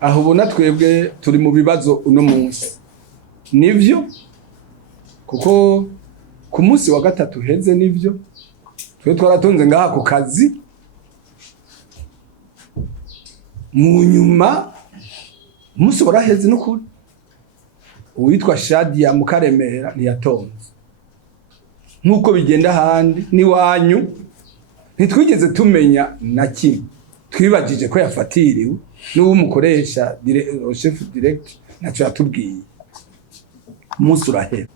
aho ubona twebwe turi mu bibazo uno munsi nivyo kuko ku munsi wa gatatu heze nivyo twe twaratonze ngaha ku kazi mu nyuma umunsi waraheze n'ukuri uwitwa Shadia Mukaremera ntiyatonze nk'uko bigenda ahandi n'iwanyu ntitwigeze tumenya na kimwe twibagije ko yafatiriwe n'uwumukoresha chef direct naco yatubwiye umunsi urahera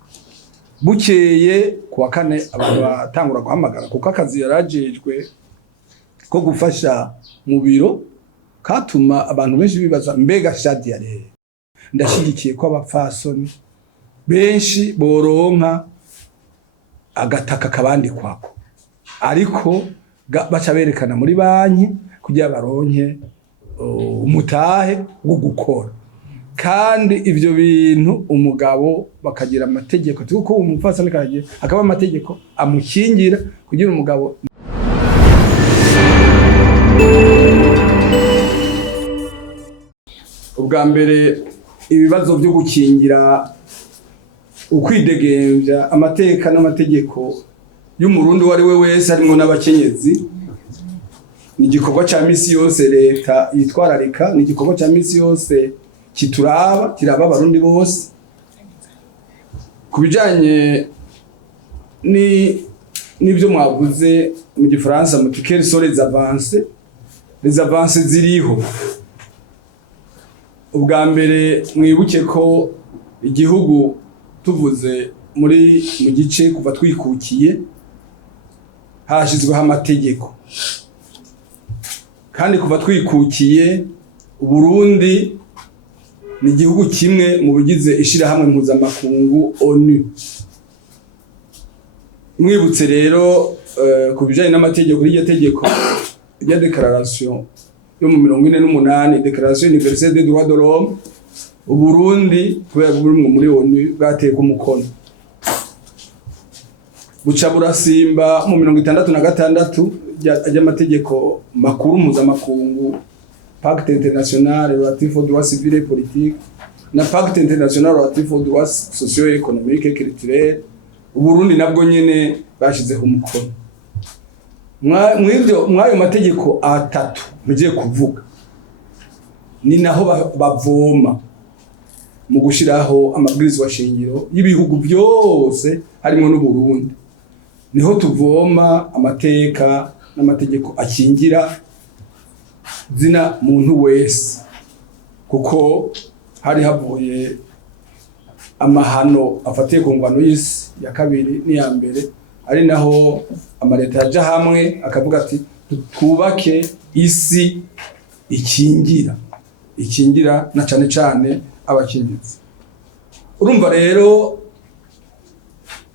bukeye kuwa kane abantu batangura guhamagara kuko akazi yarajejwe ko gufasha mu biro katuma abantu benshi bibaza mbega Shadia rero ndashigikiye ko abapfasoni benshi boronka agataka kabandi kwako ariko baca berekana muri banki kugira baronke umutahe wo gukora kandi ivyo bintu umugabo bakagira amategeko tuko umupfasoni kaje akaba amategeko amukingira kugira umugabo ubwa mbere ibibazo byo gukingira ukwidegemvya amateka n'amategeko y'umurundi wari we wese harimo n'abakenyezi ni igikorwa ca misi yose leta yitwararika ni igikorwa ca misi yose kiraba abarundi bose kubijanye n'ibyo mwavuze mu gifaransa muti quelles sont les avances ziriho ubwa mbere mwibuke ko igihugu tuvuze mu gice kuva twikukiye hashizweho amategeko kandi kuva twikukiye Burundi ni igihugu kimwe mu bigize ishirahamwe mpuzamakungu ONU mwibutse rero kubijanye n'amategeko y'iryo tegeko rya déclaration yo mu 48 déclaration universelle des droits de l'homme Burundi kubera buri muri ONU bwateye ku mukono buca burasimba mu 66 y'amategeko makuru mpuzamakungu Pacte international relatif aux droits civils et politiques na Pacte international relatif aux droits socio-économiques et culturels Burundi nabwo nyene bashizeho umukono mwayo mategeko atatu mugiye kuvuga ni naho bavoma mu gushiraho amabwirizwa shingiro y'ibihugu byose harimo n'u Burundi niho tuvoma amateka n'amategeko akingira zina muntu wese kuko hari havuye amahano afatiye ku ngwano y'isi ya kabiri n'iya mbere ari naho amaleta yaja hamwe akavuga ati twubake isi ikingira na cane abakenyezi urumva rero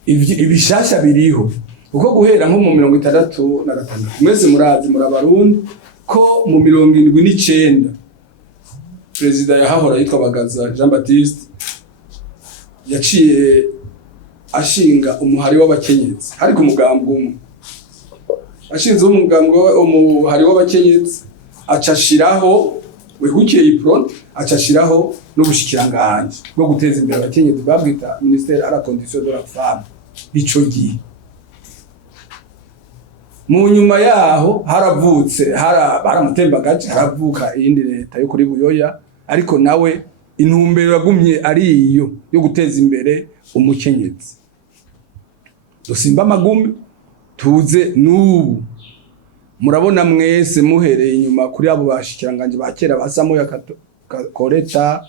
ibishasha biriho uko guhera nko mu 66 mwese murazi murabarundi ko mu 79 Perezida yahahora yitwa Bagaza Jean Baptiste yaciye ashinga umuhari w'abakenyezi hari ku mugambo umwe ashinze umuhari w'abakenyezi acashiraho wehukiye ipron acashiraho n'ubushikiranganje bwo guteza imbere abakenyezi babwita ministère à la condition de la femme ico gihe mu nyuma yaho haravutse baramutembagaje haravuka iyindi leta yo kuri Buyoya ariko nawe intumbero yagumye ari iyo yo guteza imbere umukenyezi dusimba amagumi tuze n'ubu murabona mwese muhereye inyuma kuri abo bashikiranganje ba kera basamo ya Koreta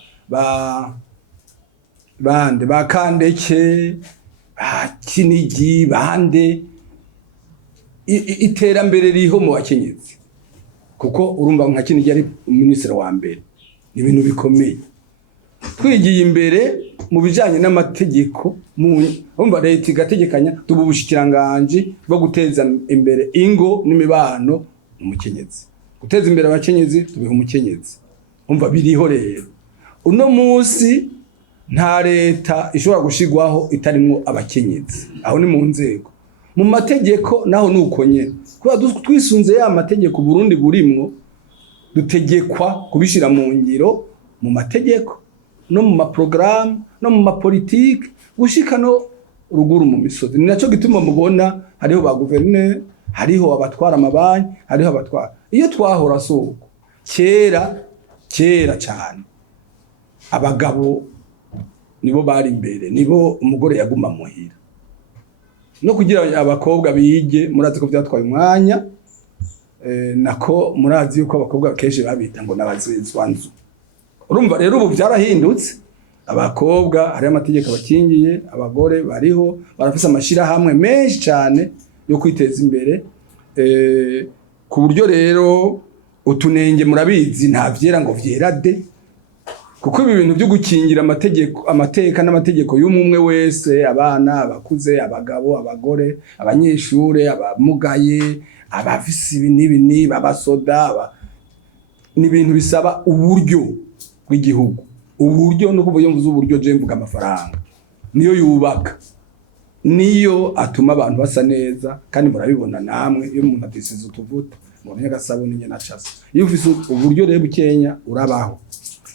bande bakandeke Kinigi bande iterambere riho mu bakenyezi kuko urumva nka Kinigi ari ministre wa mbere ni ibintu bikomeye twigiye imbere mu bijanye n'amategeko umva leta igategekanya tububushikiranganje bwo guteza imbere ingo n'imibano umukenyezi guteza imbere abakenyezi tubiha umukenyezi umva biriho rero uno munsi nta leta ishobora gushigwaho itarimo abakenyezi aho ni mu nzego mu mategeko naho nuko nyene kuba twisunze ya mategeko Burundi burimwo dutegekwa kubishira mu ngiro mu mategeko no mu maprogaramu no mu mapolitike gushika no ruguru mu misozi. Ni naco gituma mubona hariho ba guverineri, hariho abatwara amabanki, hariho abatwara. Iyo twahora soko kera cyane abagabo nibo bari imbere, nibo umugore yaguma muhira no kugira abakobwa bige. Murazi ko byatwaye umwanya nako murazi yuko abakobwa kenshi babita ngo nabazizwanzu. Urumva rero ubu byarahindutse, abakobwa hari amategeko abakingiye, abagore bariho barafise amashira hamwe menshi cyane yo kwiteza imbere ku buryo rero utunenge murabizi nta vyera ngo vyerade, kuko ibi bintu byo gukingira amateka n'amategeko y'umwe wese, abana, abakuze, abagabo, abagore, abanyeshure, abamugaye, abafise ibi babasoda, ni ibintu bisaba uburyo bw'igihugu. Uburyo no kuvuga mvuze uburyo je mvuga amafaranga niyo yubaka, niyo atuma abantu basa neza, kandi murabibona namwe iyo umuntu atisize utuvuta mu gasabuni nyene acasa. Iyo ufise uburyo rero bukenya urabaho.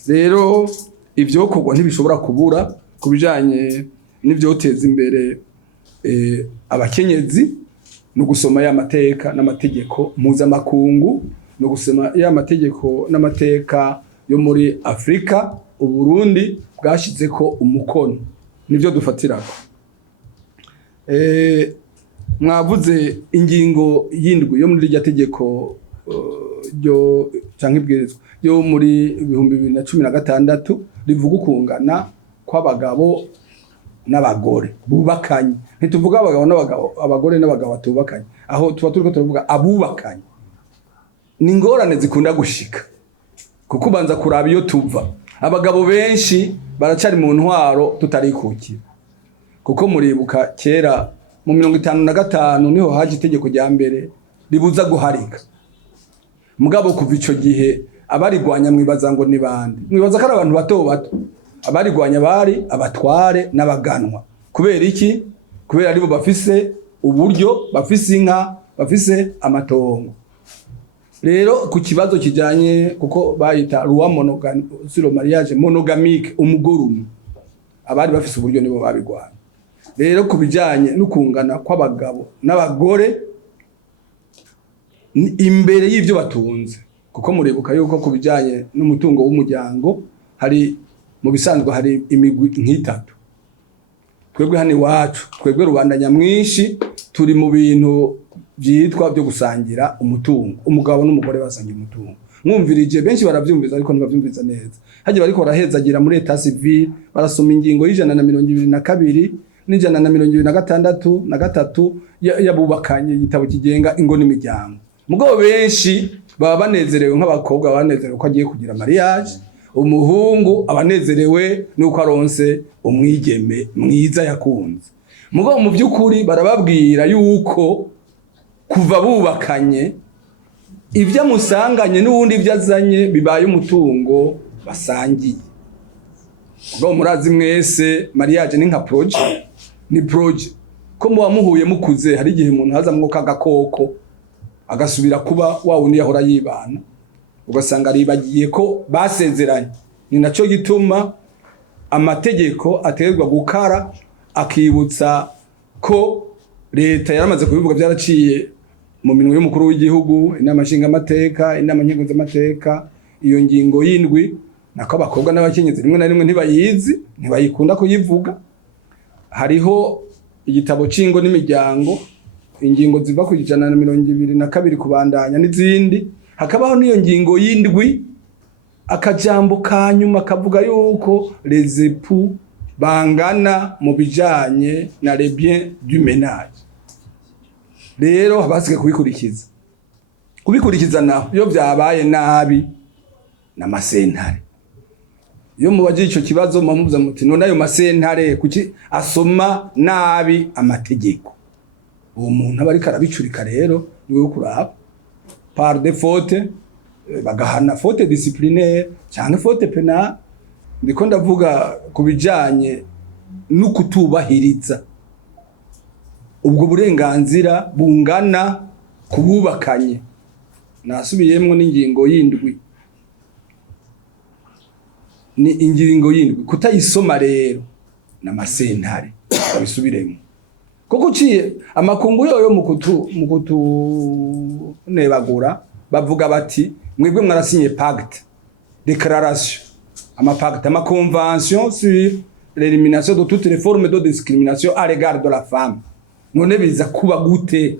Rero ivyo kogwa ntibishobora kubura kubijanye n'ivyo uteza imbere abakenyezi no gusoma ya mateka n'amategeko mpuzamakungu, no gusoma ya mategeko n'amateka yo muri Afrika Uburundi bwashizeko umukono, nivyo dufatirako. Mwavuze ingingo yindwi yo muri rya tegeko ryo canke ibwirizwa yo muri 2016 rivuga ukungana kw'abagabo n'abagore bubakanye. Ntituvuga abagore n'abagabo batubakanye, aho tuba turiko turavuga abubakanye. Ni ingorane zikunda gushika kuko ubanza kuraba iyo tuva. Abagabo benshi baracari mu ntwaro tutarikukira, kuko muribuka kera mu 1955 niho haje itegeko rya mbere ribuza guharika. Mugabo kuva ico gihe abarigwanya mwibaza ngo ni bande? Mwibaza ko ari abantu bato bato. Abarigwanya bari abatware n'abaganwa. Kubera iki? Kubera aribo bafise uburyo, bafise inka, bafise amatongo. Rero ku kibazo kijanye kuko bayita loi sur le mariage monogamique, umugore umwe, abari bafise uburyo nibo babigwanya. Rero kubijanye n'ukungana kw'abagabo n'abagore imbere y'ivyo batunze, kuko muribuka yuko kubijanye n'umutungo w'umuryango hari mu bisanzwe hari imigwi nk'itatu. Twebwe hano iwacu, twebwe rubanda nyamwinshi turi mu bintu byitwa byo gusangira umutungo, umugabo n'umugore basangira umutungo. Mwumvirije benshi baravyumviza ariko ntibavyumviza neza. Haje bariko barahezagira muri etat civil barasoma ingingo y'122 n'126 yabubakanye igitabo kigenga ingo n'imiryango. Mugabo benshi baba banezerewe nk'abakobwa banezerewe ko agiye kugira mariage, umuhungu abanezerewe nuko aronse umwigeme mwiza yakunze. Mugabo mu by'ukuri barababwira yuko kuva bubakanye ivyo musanganye n'ubundi vyazanye bibaye umutungo basangiye. Mugabo murazi mwese mariage ni nka project, ni project ko muba muhuye mukuze, hari igihe umuntu hazamwo kagakoko agasubira kuba wa wundi yahora yibana, ugasanga aribagiye ko basezeranye. Ni naco gituma amategeko aterwa gukara akibutsa ko leta yaramaze kubivuga byaraciye mu minwe y'umukuru w'igihugu, inama nshinga amateka, inama nkenguza amateka. Iyo ngingo yindwi nako abakobwa n'abakenyezi rimwe na rimwe ntibayizi, ntibayikunda kuyivuga. Hariho igitabo c'ingo n'imiryango, ingingo ziva ku 122 kubandanya n'izindi. Hakabaho niyo ngingo yindwi akajambo kanyuma kavuga yuko les époux bangana mu bijanye na les biens du ménage. Rero habasike kubikurikiza naho iyo byabaye nabi na masentare. Iyo mubaje ico kibazo mamubuza muti none ayo masentare kuki asoma nabi amategeko. Uwo muntu abari karabicurika rero niwe kuraba par de faute bagahana faute disciplinaire cyangwa faute pénale. Ndiko ndavuga kubijanye n'ukutubahiriza ubwo burenganzira bungana kububakanye. Nasubiyemwo n'ingingo yindwi ni ingingo yindwi kutayisoma rero n'amasentare babisubiremo kuko uciye amakungu yoyo mu kutunebagura bavuga bati mwebwe mwarasinye pacte déclaration pacte convention sur l'élimination de toutes les formes de discrimination à l'égard de la femme none biza kuba gute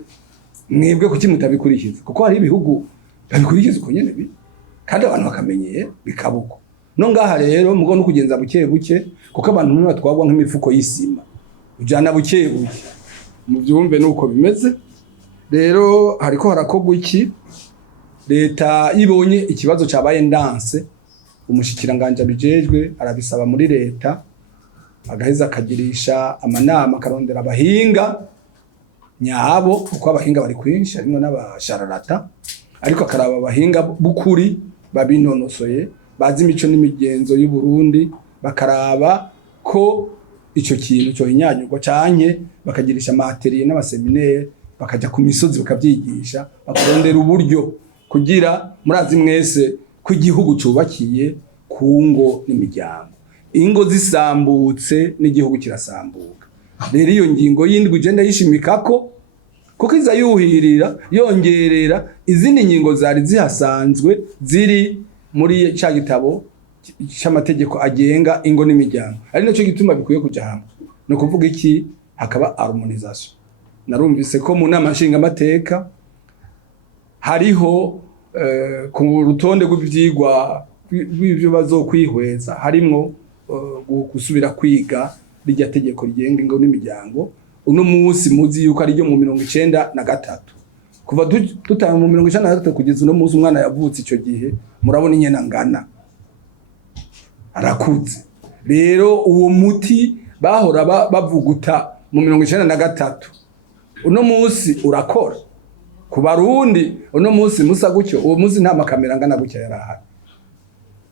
mwebwe kuki mutabikurikiza kuko hari ibihugu babikurikiza uko nyene kandi abantu bakamenyeye bikabuko no ngaha rero mugo no kugenza buke buke kuko abantu bamwe batwagwa nk'imifuko y'isima ujana buke buke mu byumve nuko bimeze rero hariko harakogwa iki leta ibonye ikibazo cabaye ndanse umushikiranganje bijejwe arabisaba muri leta agaheza akagirisha amanama karondera abahinga nyabo uko abahinga bari kwinshi harimo n'abashararata ariko akaraba abahinga bukuri babinonosoye bazi imico n'imigenzo y'u Burundi bakaraba ko ico kintu cyo inyanyurwa canke bakagirisha materiye n'abaseminaire bakaja ku misozi bakavyigisha bakarondera uburyo kugira murazi mwese ko igihugu cubakiye ku ngo n'imiryango ingo zisambutse n'igihugu kirasambuka rero iyo ngingo yindwi genda yishimikako kuko iza yuhirira yongerera izindi ngingo zari zihasanzwe ziri muri ca gitabo c'amategeko agenga ingo n'imiryango ari naco gituma bikwiye kuja hamwe no kuvuga iki hakaba harmonisation narumvise ko mu nama nshinga amateka hariho ku rutonde rw'ivyigwa rw'ivyo bazokwihweza harimwo gusubira kwiga rijya tegeko rigenga ingo n'imiryango uno munsi muzi yuko ari ryo mu 1993 kuva tutanga mu 1993 kugeza uno munsi umwana yavutse ico gihe murabona inyena ngana arakuze rero uwo muti bahora bavuguta mu 1993 uno munsi urakora ku Barundi uno munsi musa gutyo uwo munsi nta makamera ngana gutya yarahari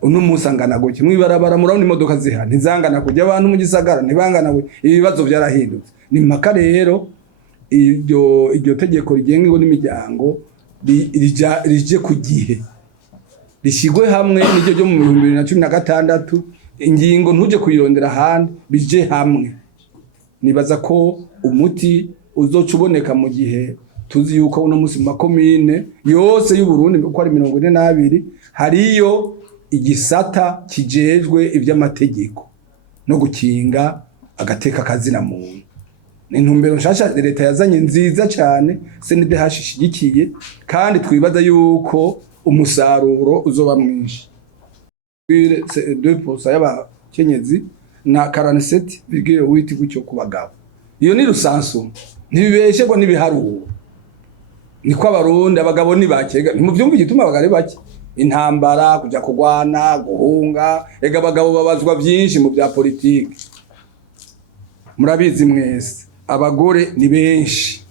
uno munsi angana gutyo mwibarabara murabona imodoka ziha ntizangana kujya abantu mu gisagara ntibangana ibibazo byarahindutse ni maka rero iryo tegeko rigenga ingo n'imiryango rije ku gihe rishigwe hamwe n'iryo ryo mu 2016 ingingo ntuje kuyirondera handi bije hamwe nibaza ko umuti uzoca uboneka mu gihe tuzi yuko uno munsi mu makomine yose y'u Burundi uko ari 42 hariyo igisata kijejwe ivy'amategeko no gukinga agateka kazina muntu n'intumbero nshasha leta yazanye nziza cyane CNDH ishigikiye kandi twibaza yuko umusaruro uzoba mwinshi 2% y'abakenyezi na 47,8 gutyo ku bagabo iyo ni rusansu ntibibeshego n'ibiharuro niko Abarundi abagabo nibakega ntimuvyumva igituma abagabo bake intambara kuja kugwana guhunga ega abagabo babazwa byinshi mu bya politiki murabizi mwese abagore ni benshi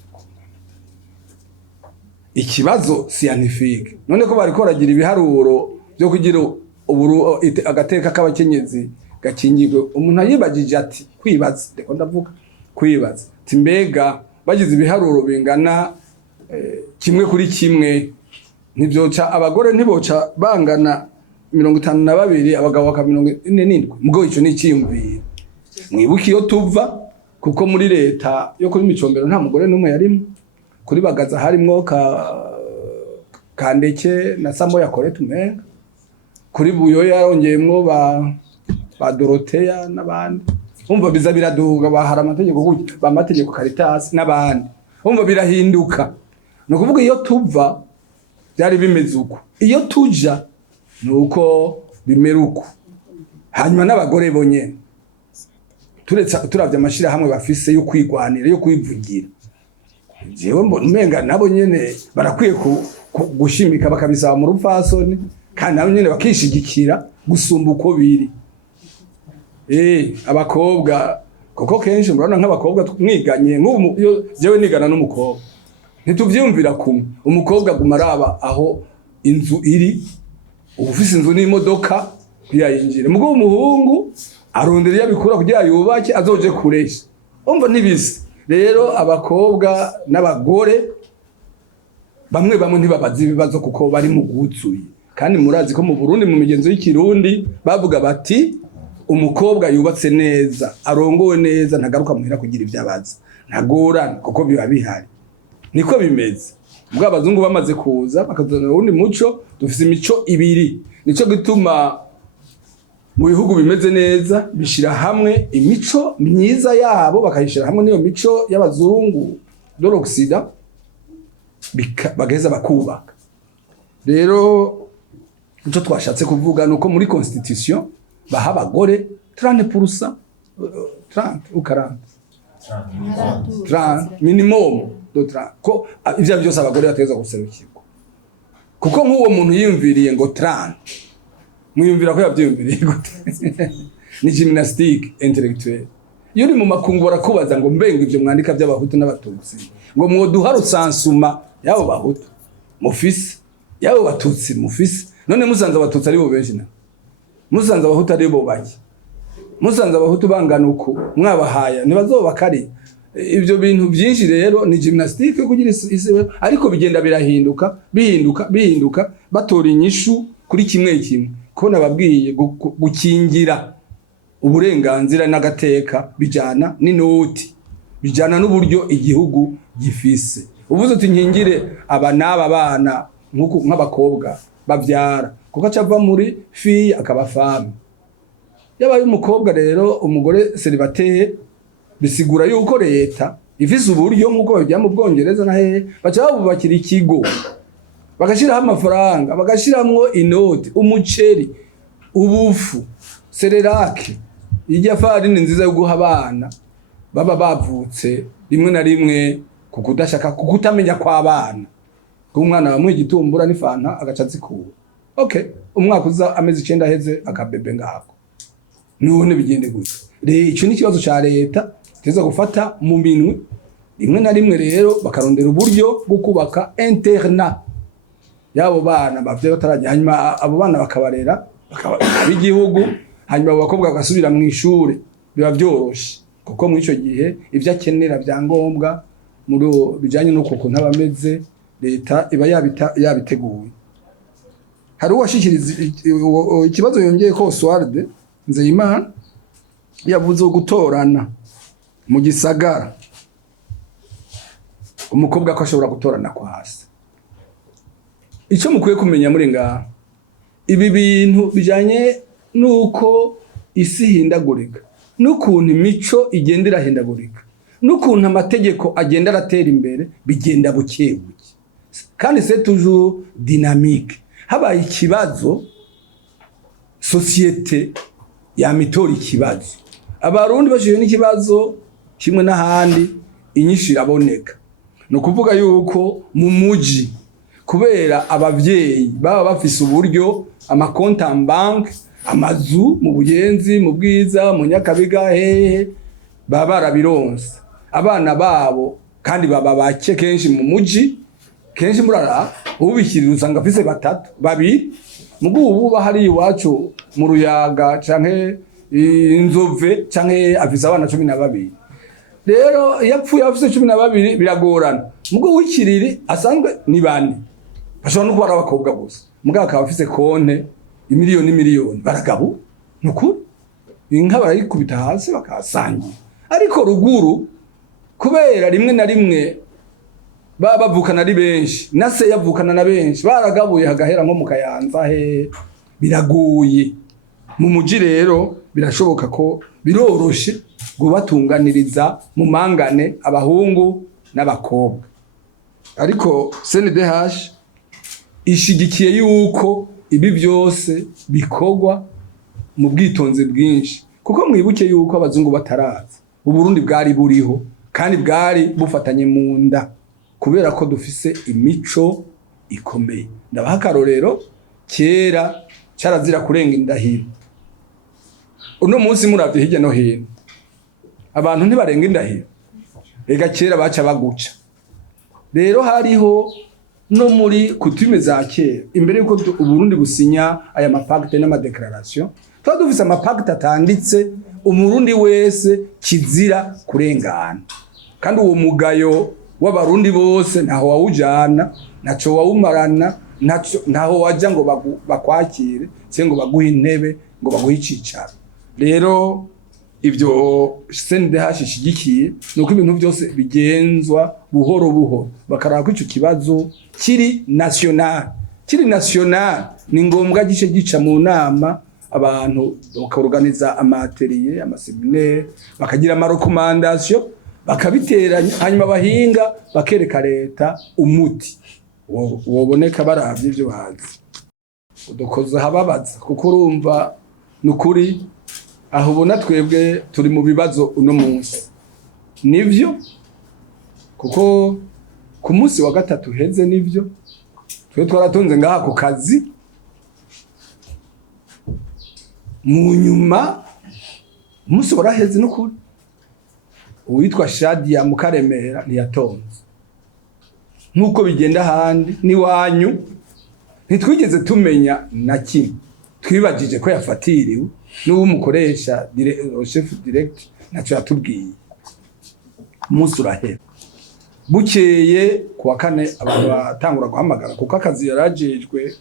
ikibazo scientifique none ko bari koragira ibiharuro byo kugira agateka k'abakenyezi gakingirwe umuntu ayibagije ati kwibaza ndeko ndavuga kwibaza timbega bagize ibiharuro bingana kimwe kuri kimwe nivyoca abagore ntiboca bangana 52 abagabo baka 47 mugo ico ni cyiyumvira mwibuki yo tuva kuko muri leta yo kuri micombero nta mugore numwe yarimo kuri bagaza harimwo Kandeke na Sambo yakore tumenga kuri buyo yarongeyemwo ba Dorothea n'abandi umva biza biraduga bahara amategeko gutya bamategeko Caritas n'abandi umva birahinduka no kuvuga iyo tuva byari bimeze uko iyo tuja nuko bimeruko hanyuma n'abagore bonye turavye amashira hamwe bafise yo kwigwanira yo kwivugira jewe mbona nabo nyene barakwiye gushimika bakabisaba mu rupfasoni kandi nabo nyene bakishigikira gusumba uko biri abakobwa kuko kenshi murabona nk'abakobwa mwiganye nk'ubu jewe nigana n'umukobwa ntituvyumvira kumwe umukobwa gumaraba aho inzu iri ufise inzu n'imodoka kuyayinjire mugo umuhungu arondera yabikura kugira yubake azoje kuresha umva nibise rero abakobwa n'abagore bamwe ntibabaza ibibazo kuko bari mu gutsuye kandi murazi ko mu Burundi mu migenzo y'ikirundi bavuga bati umukobwa yubatse neza arongowe neza ntagaruka muhira kugira ivyabaza ntagorana kuko biba bihari niko bimeze ubwo abazungu bamaze kuza bakazana urundi muco dufise imico ibiri nico gituma mu bihugu bimeze neza bishira hamwe imico myiza yabo bakayishira hamwe niyo mico y'abazungu de l'Occident bageza bakubaka rero ico twashatse kuvuga nuko muri constitution baha abagore 30% 30 ou 40 30 minimum de 30 ko ivyo byose abagore bateza guserukirwa kuko nk'uwo muntu yiyumviriye ngo 30 mwiyumvira ko yavyumviriye gute ni gymnastique intellectuelle iyo uri mu makungu barakubaza ngo mbenga ivyo mwandika by'abahutu n'abatutsi ngo mwoduha rusansuma yabo bahutu mufise yabo batutsi mufise none musanze abatutsi ari bo benshi na musanze abahutu ari bo bake musanze abahutu bangana uko mwabahaya ntibazobakari ivyo bintu byinshi rero ni gymnastique kugira isi ariko bigenda bihinduka batora inyishu kuri kimwe ko nababwiye gukingira uburenganzira n'agateka bijana n'inoti bijana n'uburyo igihugu gifise uvuze uti nkingire aba n'aba bana nk'abakobwa bavyara kuko acava muri fille akaba femme yabaye umukobwa rero umugore célibataire bisigura yuko leta ifise uburyo nk'uko babijya mu Bwongereza na hehe baca babubakira ikigo bagashiraho amafaranga bagashiramwo inoti umuceri ubufu sererake ijya farine nziza yo guha abana baba bavutse rimwe na rimwe kukudashaka kukutamenya kwa abana umwana bamwe igitumbura n'ifanta agacatsi kuwe okay umwaka uza amezi 9 aheze akabebe ngako none bigende gute rero ico ni kibazo ca leta teza gufata mu minwe rimwe na rimwe rero bakarondera uburyo bwo kubaka interna yabo bana bavye batarajya hanyuma abo bana bakabarera b'igihugu hanyuma abakobwa bagasubira mu ishure biba byoroshe kuko mu ico gihe ivyo akenera byangombwa muri bijanye no kuko ntabameze leta iba yabiteguye hari uwashikiriza ikibazo yongeye ko Oswald Nzeyimana yavuze gutorana mu gisagara umukobwa ko ashobora gutorana kwa hasi ico mukwiye kumenya muri ngaha ibi bintu bijanye nuko isi hindagurika n'ukuntu imico igendera hindagurika n'ukuntu amategeko agenda aratera imbere bigenda bukebuke kandi c'est toujours dynamique habaye ikibazo societe ya mitori ikibazo abarundi bashiye n'ikibazo kimwe n'ahandi inyinshi iraboneka no kuvuga yuko mu muji kubera abavyeyi baba bafise uburyo amakonti en bank amazu mu Buyenzi mu Bwiza mu Nyakabiga hehe baba barabironse abana babo kandi baba bake kenshi mu muji kenshi murara ubikirira usanga afise batatu babiri mugu ubu bahari iwacu mu Ruyaga canke Inzove canke afise abana 12 rero yapfuye afise 12 biragorana mugu wikiriri asanzwe ni bane bashobora no kuba abakobwa gusa muga akaba afise konte imiliyoni baragabu nuko inka barayikubita hasi bakasangira ariko ruguru kubera rimwe na rimwe bavukana ari benshi nase yavukana na benshi baragabuye hagahera nko mu Kayanza he biraguye mu muji rero birashoboka ko biroroshe gubatunganiriza mu mangane abahungu n'abakobwa ariko CNDH ishigikiye yuko ibi byose bikogwa mu bwitonzi bwinshi kuko mwibuke yuko abazungu bataraza uburundi bwari buriho kandi bwari bufatanye mu nda kubera ko dufise imico ikomeye ndabaha karorero kera carazira kurenga indahiro uno munsi muravye hirya no hino abantu ntibarenga indahiro ega kera baca baguca rero hariho no muri kutume za kera imbere yuko uburundi businya aya mapacte n'amadeclaration twa dufise amapacte atanditse umurundi wese kizira kurengana kandi uwo mugayo w'abarundi bose ntaho wawujana naco wawumarana ntaho wajya ngo bakwakire cyangwa ngo baguhe intebe ngo baguhe icicaro. Rero ibyo CNDH ishigikiye nuko ibintu byose bigenzwa buhoro buhoro, bakaraba ko icyo kibazo kiri national ni ngombwa gica mu nama, abantu bakaorganiza amateriye, amaseminaire, bakagira amarecommandation, bakabiteranya, hanyuma bahinga bakereka leta umuti woboneka baravye ibyo bazi. Udukoza hababaza kuko urumva nukuri aho ubona twebwe turi mu bibazo uno munsi. Nivyo kuko ku munsi wa gatatu heze nivyo twe twaratunze ngaha ku kazi, mu nyuma umunsi waraheze n'ukuri uwitwa Shadia Mukaremera ntiyatonze nkuko bigenda handi niwanyu. Ntitwigeze tumenya na kimwe, twibagije ko yafatiriwe n'uwo mukoresha chef direct naco yatubwiye. Umunsi urahera, bukeye kuwa kane abantu batangura guhamagara kuko akazi yarajejwe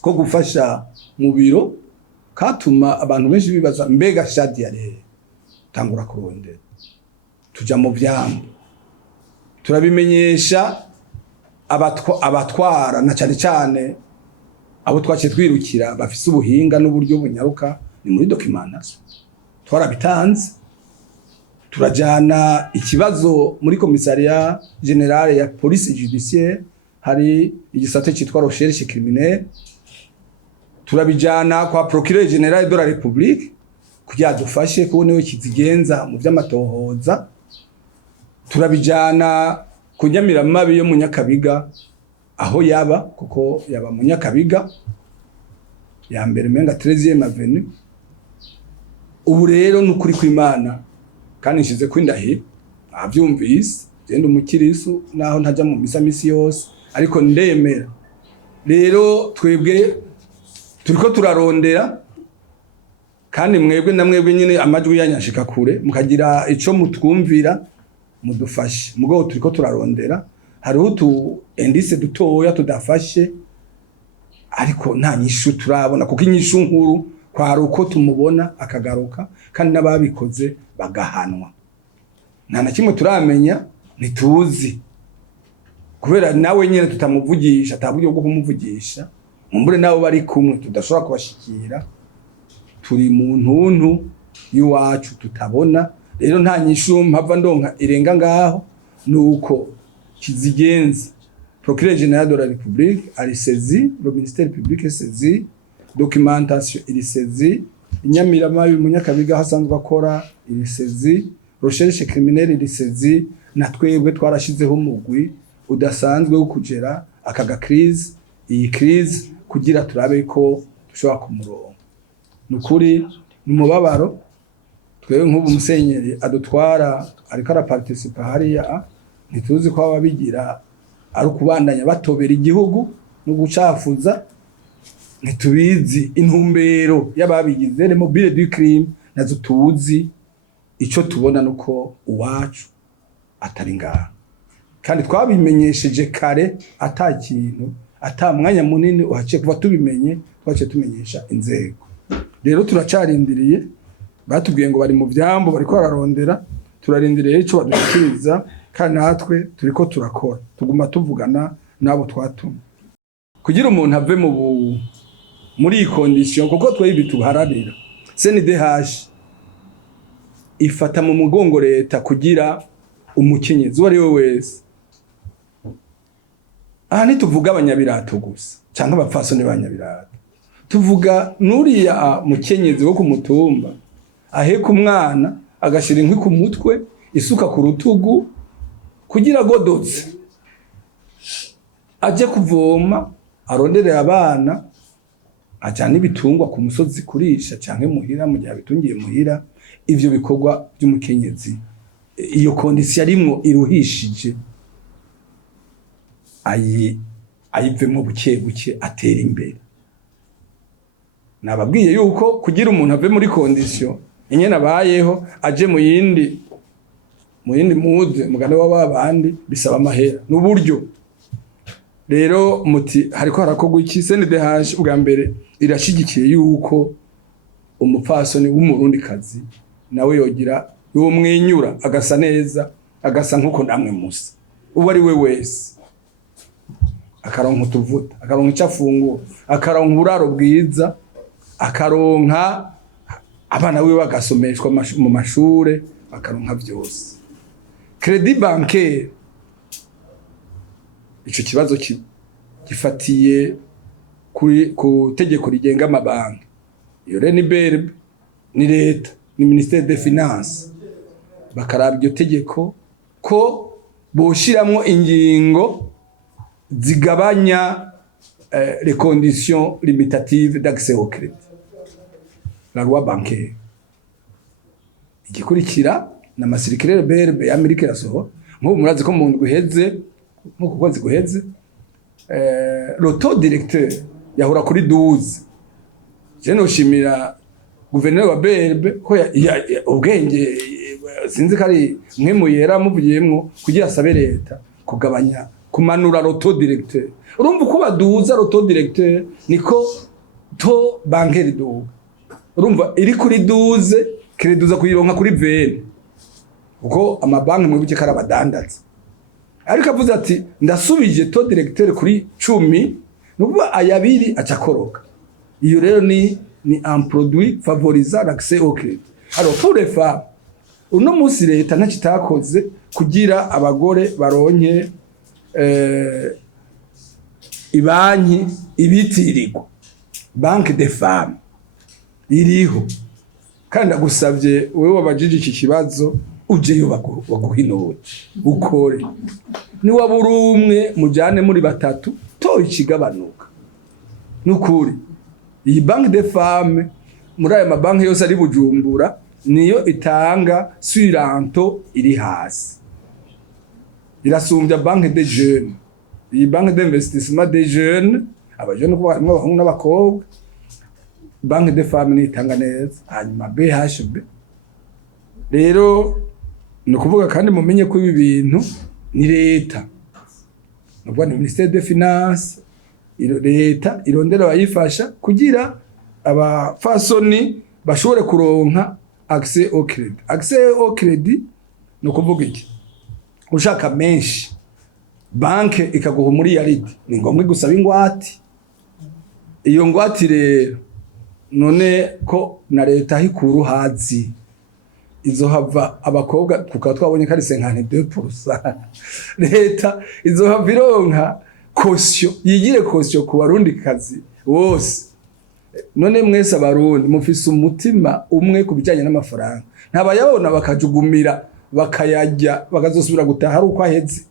ko gufasha mu biro, katuma abantu benshi bibaza mbega Shadia rero tangura kurondera. Tuja mu vyambo turabimenyesha abatwara na cyane abo twace twirukira bafise ubuhinga n'uburyo bunyaruka, ni muri documentation twarabitanze. Turajana ikibazo muri komisariya generale ya police judiciaire, hari igisate cyitwa recherche criminelle, turabijana kwa procureur general de la République kugira dufashe kubona we kizigenza mu vy'amatohoza. Turabijana kunyamira mabi yo mu Nyakabiga aho yaba, kuko yaba mu Nyakabiga ya mbere menga 13e avenue. Ubu rero nukuri kw'Imana kandi nshize kwindahira avyumvise genda umukirisu naho ntajya mu misi yose, ariko ndemera. Rero twebwe turiko turarondera, kandi mwebwe na mwebwe nyine amajwi yanyashika kure mukagira ico mutwumvira mudufashe. Mugo turiko turarondera, hariho tu indice dutoya tudafashe, ariko nta nyishu turabona, kuko inyishu nkuru kwari uko tumubona akagaruka kandi n'ababikoze bagahanwa. Nta na kimwe turamenya, ntituzi kubera nawe nyine tutamuvugisha, ataburyo bwo kumuvugisha. Mumbure nabo bari kumwe tudashobora kubashikira, turi mu ntuntu y'uwacu tutabona. Rero nta nyishu mpava ndonka irenga ngaho, nuko kizigenza procureur général de la République ari saisi, le ministère public est saisi, documentation iri saisi, inyamiramabi mu Nyakabiga hasanzwe akora iri saisi, recherche criminelle iri saisi, na twebwe twarashizeho umugwi udasanzwe wo kugera akaga crise, iyi crise kugira turabe ko dushobora kumurongo. Nukuri numubabaro, twebwe nk'ubu musenyeri adutwara ariko araparticipa hariya, ntituzi ko ababigira ari kubandanya batobera igihugu no gucafuza. Ntitubizi intumbero y'ababigize le mobile du crime, nazo tuzi. Ico tubona nuko uwacu atari ngaha, kandi twabimenyesheje kare, atakintu atamwanya munini uhaciye kuva tubimenye, twaciye tumenyesha inzego. Rero turacarindiriye, batubwiye ngo bari mu vyambo bariko bararondera, turarindiriye ico badushikiriza, kandi natwe turiko turakora, tuguma tuvugana nabo twatumye kugira umuntu ave muri iyi condition, kuko twayibi tuhararira. CNDH ifata mu mugongo leta kugira umukenyezi uwo ari we wese. Aha ntituvuga abanyabirato gusa cyangwa abapfasoni b'abanyabirato, tuvuga nuriya mukenyezi wo ku mutumba aheka umwana agashira inkwi ku mutwe, isuka ku rutugu, kugira godotse aje kuvoma, aronderera abana, ajana ibitungwa ku musozi kurisha canke muhira mu gihe abitungiye muhira. Ivyo bikorwa by'umukenyezi, iyo condition arimwo iruhishije, ayivemo buke buke atera imbere. Nababwiye yuko kugira umuntu ave muri condition inyene abayeho aje mu yindi mude mugane w'abandi bisaba amahera n'uburyo. rero muti hariko harakogwa iki CNDH bwa mbere irashigikiye yuko umupfasoni w'umurundi kazi nawe yogira yomwenyura agasa neza agasa nkuko namwe musa uwo ari we wese akaronka utuvuta akaronka icafungura akaronka uburaro bwiza akaronka abana we bagasomeshwa mu mashure akaronka byose. Credit bancaire ico kibazo gifatiye ku tegeko rigenga amabanki. Iyo rero ni BRB ni leta ni Ministère des Finances bakaraba iryo tegeko ko boshiramwo ingingo zigabanya les conditions limitatives d'accès au crédit. La loi bancaire igikurikira na masirikire BRB ya Amerika yasoho nk'ubu murazi ko mu ndwi heze nkuko kwazi guheze l'auto directeur yahura kuri 12. Je noshimira gouverneur wa BRB ko ubwenge sinzi kari mwe muyera muvuyemwo kugira asabe leta kugabanya kumanura l'auto directeur. Urumva ko baduza l'auto directeur niko to bancaire duga. Urumva iri kuri 12 kireduza kuyironka kuri 20 uko amabanki mwibuke karabadandaza. Ariko avuze ati ndasubije to directeur kuri 10 nukuba ayabiri acakoroka. Iyo rero ni un produit favorisant l'accès au crédit. Alors pour les femmes uno musi leta ntacitakoze kugira abagore baronke ibanki ibitirirwa banque des femmes iriho kandi agusavye wewe wabajije iki kibazo ujeyo baguhinura ukore ni waburumwe mujane muri batatu to ikigabanuka nukuri. Iyi banque des femmes muri aya mabanki yose ari Bujumbura niyo itanga suranto iri hasi irasumbya banque des jeunes. Iyi banque d'investissement des jeunes abajene ko harimo abahungu n'abakobwa banque des femmes ni itanga neza hanyuma BHB rero no kuvuga kandi mumenye ko ibi bintu ni leta nubwo ni Ministère des Finances leta irondera bayifasha kugira abafasoni bashobore kuronka accès au crédit. Accès au crédit no kuvuga iki ushaka menshi banke ikaguha muri yaridi ni ngombwa gusaba ingwati. Iyo ngwati rero none ko na leta hikuru hazi izohava abakobwa tukaba twabonye kari 52% leta izohava ironka caution yigire caution ku barundi kazi wose. None mwese abarundi mufise umutima umwe kubijanye n'amafaranga ntabayabona bakajugumira bakayajya bakazosubira gutaha ari uko aheze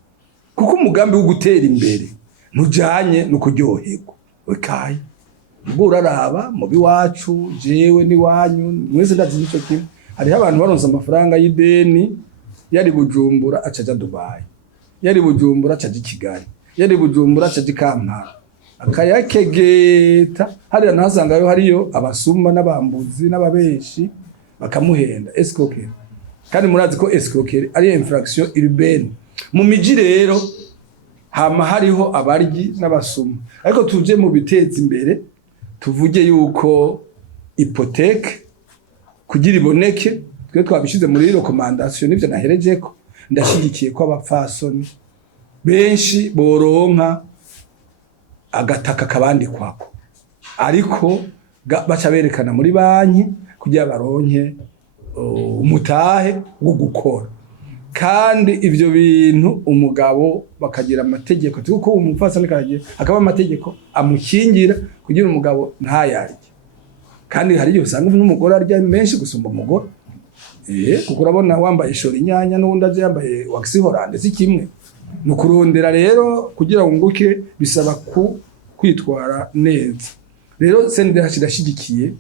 kuko umugambi wo gutera imbere ntujanye no kuryoherwa wekaye buraraba mu biwacu jewe ni wanyu mwese ndazi nico kimwe. Hari abantu baronse amafaranga y'ideni yari Bujumbura acaja Dubai yari Bujumbura acaja Kigali yari Bujumbura acaja Kampala akayakegeta hari nasangayo hariyo abasuma n'abambuzi n'ababeshi bakamuhenda escroquerie. Kandi murazi ko escroquerie ari infraction urbaine mu miji rero hama hariho abaryi n'abasuma. Ariko tuje mu biteza imbere tuvuge yuko hypothèque kugira iboneke twe twabishize muri recommandation nivyo naherejeko ndashigikiye ko abapfasoni benshi boronka agataka kabandi kwako ariko baca berekana muri banki kugira baronke umutahe wo gukora. Kandi ivyo bintu umugabo bakagira amategeko tuko umupfasoni kaje akaba amategeko amukingira kugira umugabo ntayarye. Kandi hari yo usanga n'umugore arya menshi gusumba umugore kuko urabona wambaye ishori inyanya n'undi aje yambaye waxi Hollande si kimwe. Nukurondera rero kugira unguke bisaba kwitwara neza. Rero CNDH irashigikiye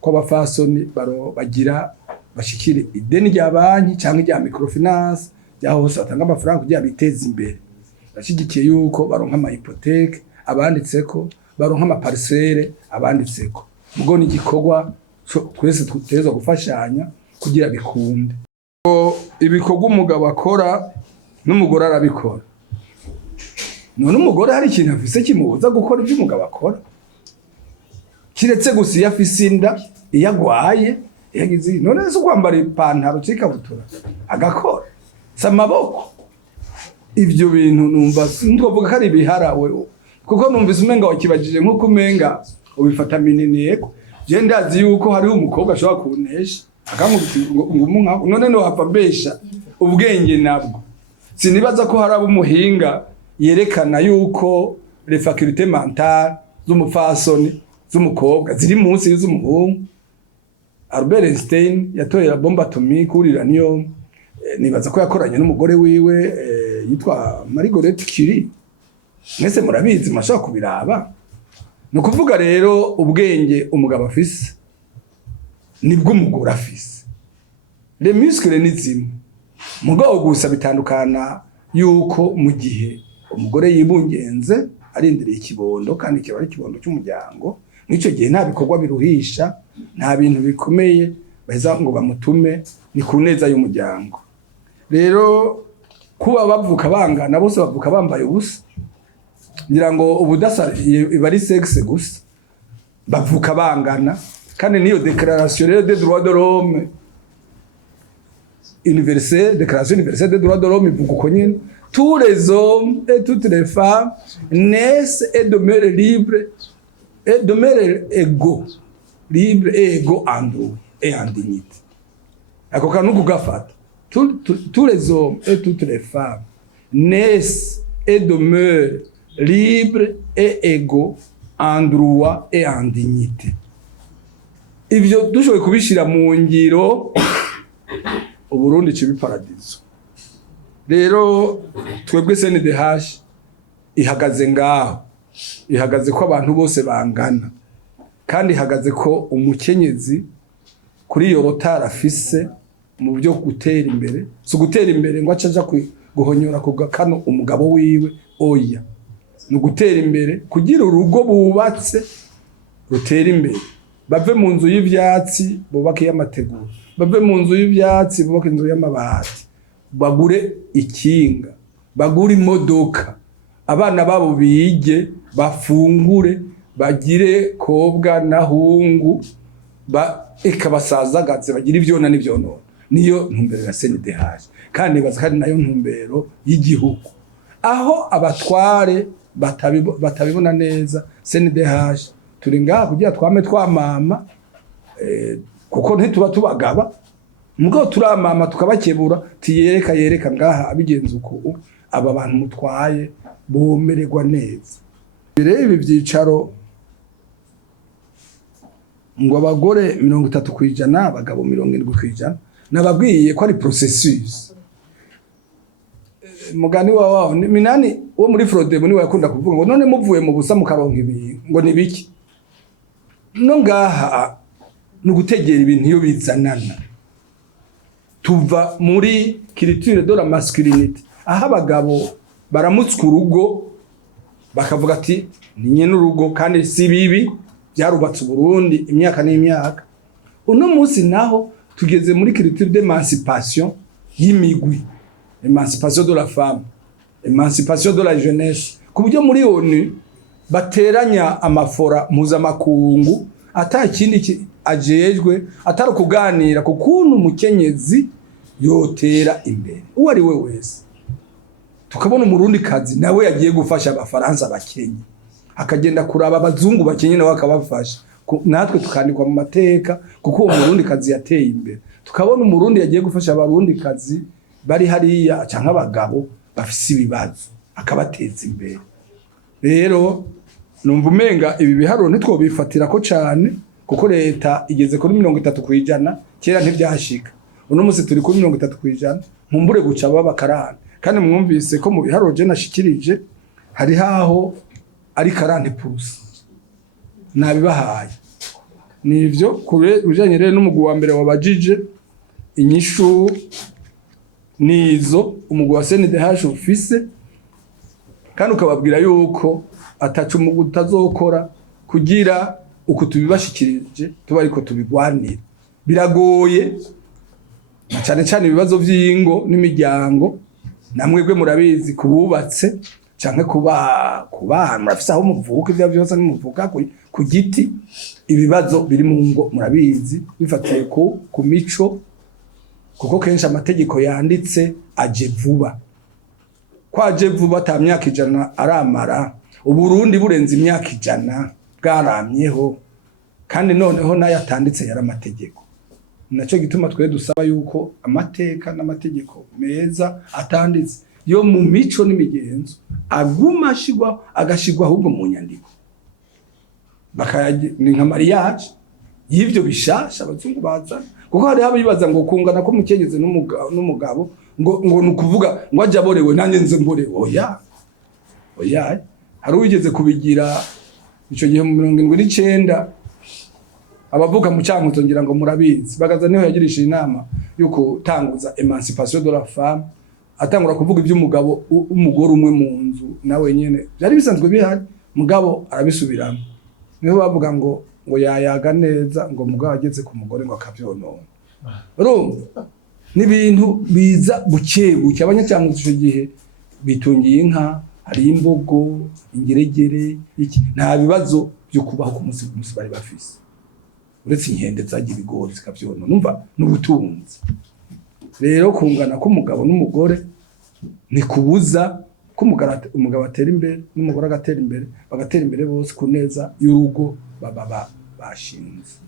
ko abafasoni bagira bashikire ideni rya banki cyangwa rya microfinance yaho hose batanga amafaranga kugira biteze imbere. Irashigikiye yuko baronka ama hypothèque abanditseko baronka ama parcelle abanditseko. Mugo ni gikorwa twese tuteza gufashanya kugira bikunde. Ibikorwa umugabo akora n'umugore arabikora. none umugore hari ikintu afise kimubuza gukora ibyo umugabo akora kiretse gusa iyo afise inda iyo agwaye yagize none se kwambara ipantaro cy'ikabutura agakora samaboko ivyo bintu numva ndwovuga kari biharawe kuko numvise umenga wakibajije nko kumenga ubifata minini yeko je ndazi yuko hari umukobwa ashobora kunesha akamubwira ngo none no hapa besha ubwenge nabwo sinibaza ko hari abumuhinga yerekana yuko les facultés mentales z'umupfasoni z'umukobwa ziri munsi y'izumuhungu. Albert Einstein yatoye la bombe atomique kuri uranium, nibaza ko yakoranye n'umugore wiwe yitwa Margaret Curie. Mwese murabizi mashaka kubiraba. No kuvuga rero ubwenge umugabo afise nibwo umugore afise. Les muscles ni zimwe. Mugabo gusa bitandukana yuko mu gihe umugore yibungenze arindiriye ikibondo kandi kiba ari ikibondo cy'umuryango, nico gihe nta bikorwa biruhisha, nta bintu bikomeye baheza ngo bamutume, ni ku neza y'umuryango. Rero kuba bavuka bangana bose bavuka bambaye ubusa, ngira ngo ubudasa iba ari sexe gusa, bavuka bangana kandi niyo déclaration des droits de l'homme universelle, déclaration universelle des droits de l'homme ivuga uko nyene, tous les hommes et toutes les femmes naissent et demeurent libres et demeurent égaux, libres et égaux en droit et en dignité. Ako kantu kugafata, tous les hommes et toutes les femmes naissent et demeurent libres et égaux en droit et en dignité. Ivyo dushoboye kubishira mu ngiro Uburundi cibi paradizo. Rero twebwe CNDH ihagaze ngaho, ihagaze ko abantu bose bangana, kandi ihagaze ko umukenyezi kuri yo rotara afise mu byo gutera imbere, so gutera imbere ngo acaja guhonyora kugakano umugabo wiwe, oya, no gutera imbere kugira urugo bubatse rutera imbere, bave mu nzu y'ivyatsi bubake y'amategura, bave mu nzu y'ivyatsi bubake inzu y'amabati, bagure ikinga, bagure imodoka, abana babo bige, bafungure, bagire kobwa na hungu, eka basazagaze, bagire ivyona n'ivyonona. Niyo ntumbero ya CNDH, kandi baza kandi nayo ntumbero y'igihugu. Aho abatware batabibona neza, CNDH turi ngaha kugira twame twamama, kuko ntituba tubagaba, mugabo turamama tukabakebura, yereka ngaha abigenza uko aba bantu mutwaye bomererwa neza. Ibi byicaro ngo abagore 30%, abagabo 70%, nababwiye ko ari processus. Mugani wao minani wo muri Frodebo niwe yakunda kuvuga ngo none muvuye mu busa mukaronka ibi ngo nibiki. No ngaha nugutegera ibintu iyo bizanana. Tuva muri culture de la masculinité, aha abagabo baramutswa urugo bakavuga ati ni nyene urugo kandi si bibi, byarubatse Burundi imyaka n'imyaka. Uno munsi naho tugeze muri culture d'émancipation y'imigwi, émancipation de la femme, émancipation de la jeunesse, kubyo muri ONU bateranya amafora mpuzamakungu atakindi ajejwe atari kuganira ku kuntu umukenyezi yotera imbere uwo ari we wese. Tukabona umurundi kazi nawe yagiye gufasha abafaransa bakenye, akagenda kuraba abazungu bakenye nawe akabafasha, natwe tukandikwa mu mateka kuko uwo murundi kazi yateye imbere. Tukabona umurundi yagiye gufasha abarundi kazi bari hariya canke abagabo bafise ibibazo akabateza imbere. Rero numva umenga ibi biharuro ntitwobifatira ko cane, kuko leta igeze kuri 30%, kera ntibyashika. Uno munsi turi kuri 30%, nkumbure guca baba karane. Kandi mwumvise ko mu biharuro je nashikirije hari haho ari 40%. Nabibahaye. Nivyo kure ujanye rero n'umugwi wa mbere wabajije inyishu nizo umugwi wa CNDH ufise, kandi ukababwira yuko atacu umugwi utazokora kugira uko tubibashikirije tuba ariko tubigwanira. Biragoye cyane cyane ibibazo vy'ingo n'imiryango, namwebwe murabizi kububatse canke kuba murafise aho muvuka ivyo byose nimuvuka ku giti ibibazo biri mu ngo murabizi bifatiye ku mico kuko kenshi amategeko yanditse aje vuba kwaje vuba ta myaka 100 aramara Uburundi burenze imyaka 100 bwaramyeho kandi noneho nayo atanditse yari amategeko naco gituma twe dusaba yuko amateka n'amategeko meza atanditse yo mu mico n'imigenzo aguma agashigwa ahubwo mu nyandiko ni nka mariage y'ivyo bishasha abazungu baza kuko hari haba yibaza ngo kungana ko mukenyeze n'umugabo ngo nukuvuga ngo aje aborewe nanjye nze mbore oya hari wigeze kubigira ico gihe mu 79 abavuga mu cyankuzo ngira ngo murabizi bagaza niho yagirisha inama yuko tanguza emancipation de la femme atangura kuvuga iby'umugabo umugore umwe mu nzu nawe nyene byari bisanzwe bihari mugabo arabisubiramo niho bavuga ngo yayaga neza ngo mugabo ageze ku mugore ngo akavyonona urumva n'ibintu biza bukebuke abanyacyankuzo ico gihe bitungiye inka hari imbogo ingeregere iki nta bibazo byo kubaho ku munsi bari bafise uretse inkende zagira ibigori zikavyonona numva n'ubutunzi rero kungana ko umugabo n'umugore ni kubuza ko umugabo atera imbere n'umugore agatera imbere bagatera imbere bose ku neza y'urugo baba bashinze